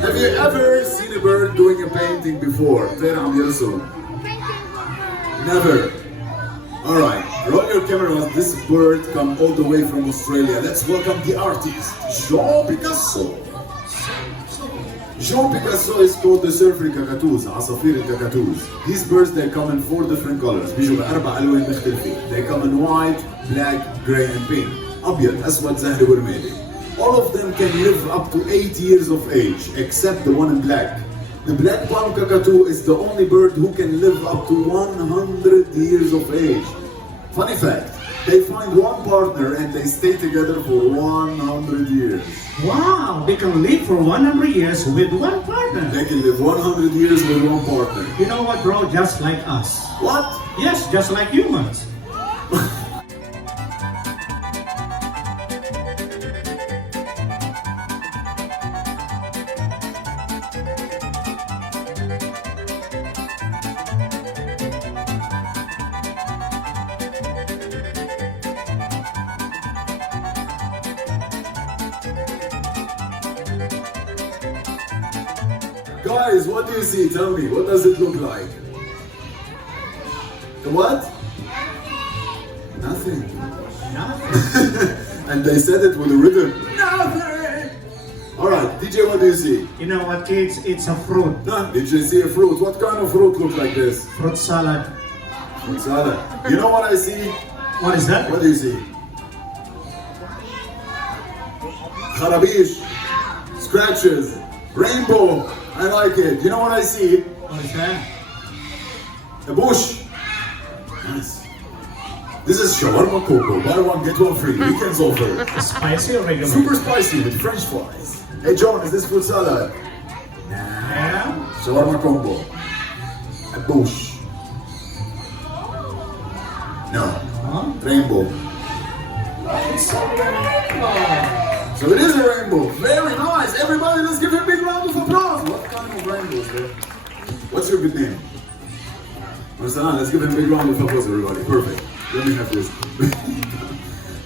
Have you ever seen a bird doing a painting before? غير عم يرسم. Never. Alright, roll your cameras. This bird come all the way from Australia. Let's welcome the artist, Jean Picasso. Jean Picasso is called the surfer cockatoos, عصافير الكاكاتوز. These birds they come in 4 different colors. بيجوا بأربع ألوان مختلفين. They come in white, black, gray and pink. أبيض، أسود، زهري ورمادي. All of them can live up to 8 years of age, except the one in black. The black palm cockatoo is the only bird who can live up to 100 years of age. Funny fact, they find one partner and they stay together for 100 years. Wow, they can live for 100 years with one partner. They can live 100 years with one partner. You know what, bro? Just like us. What? Yes, just like humans. Guys, what do you see? Tell me, what does it look like? The what? Nothing. Nothing. And they said it with a rhythm. Nothing! Alright, DJ, what do you see? You know what, kids? It's a fruit. No, did you see a fruit? What kind of fruit looks like this? Fruit salad. Fruit salad. You know what I see? What is that? What do you see? Kharabish, scratches, rainbow. I like it. You know what I see? What is that? A bush. Nice. This is shawarma coco. Buy one, get one free. Weekends offer. Spicy or regular? Super spicy with French fries. Hey John, is this fruit salad? Yeah. Shawarma combo. A bush. No. Huh? Rainbow. It's a rainbow. So it is a rainbow. Very nice. Everybody, let's give him a big round of applause. What kind of rainbow, sir? What's your good name? Marsalan, let's give him a big round of applause, everybody. Perfect. Let me have this.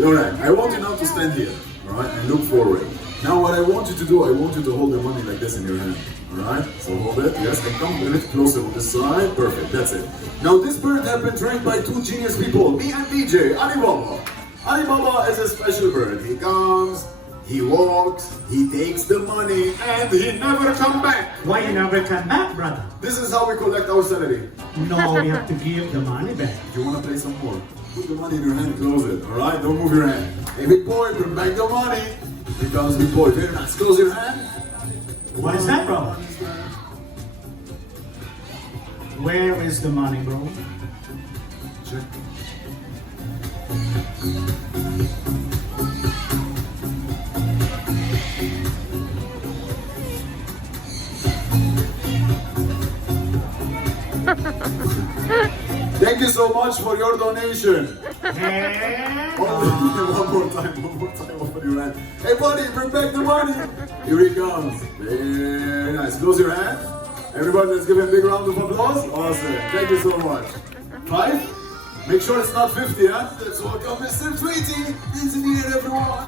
Alright, I want you now to stand here, alright, and look forward. Now what I want you to do, I want you to hold the money like this in your hand. Alright? So hold it, yes, and come a bit closer on this side. Perfect, that's it. Now this bird has been trained by 2 genius people, me and DJ, Alibaba. Alibaba is a special bird. He comes, he walks, he takes the money, and he never come back. Why you never come back, brother? This is how we collect our salary. No, we have to give the money back. If you want to play some more, put the money in your hand, close it, alright? Don't move your hand. Hey big boy, bring back the money. Here comes big boy, very nice. Close your hand. What is that, bro? Where is the money, bro? Check. Thank you so much for your donation. Yeah. One more time, open your hand. Hey buddy, bring back the money. Here he comes. Very nice. Close your hand. Everybody, let's give him a big round of applause. Awesome. Thank you so much. 5? Make sure it's not 50, huh? Let's welcome Mr. Tweety. He's in here, everyone.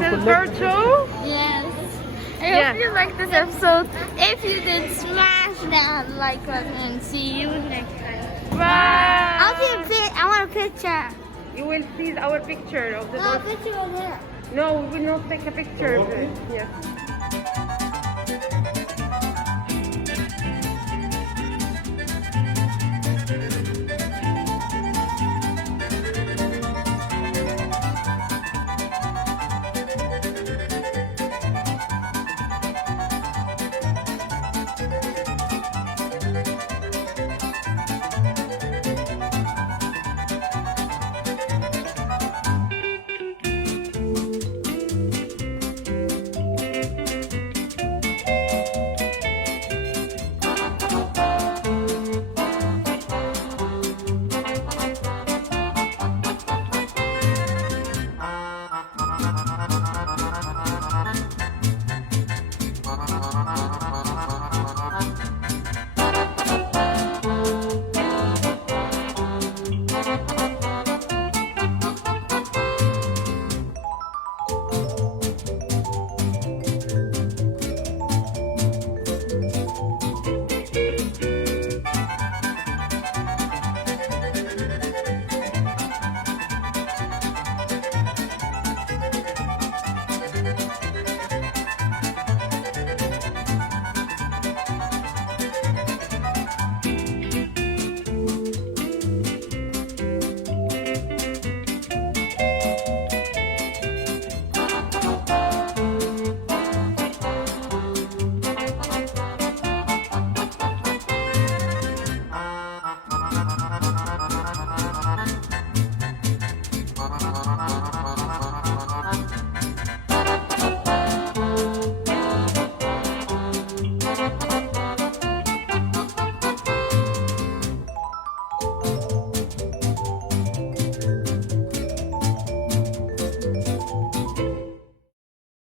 Silver Joe. Yes. I Yeah. hope you like this episode. If you did, smash that like button and see you next time. Bye. I want a picture. You will see our picture of the No, a dolphin. picture over there. No, we will not take a picture of it. Okay. Yeah.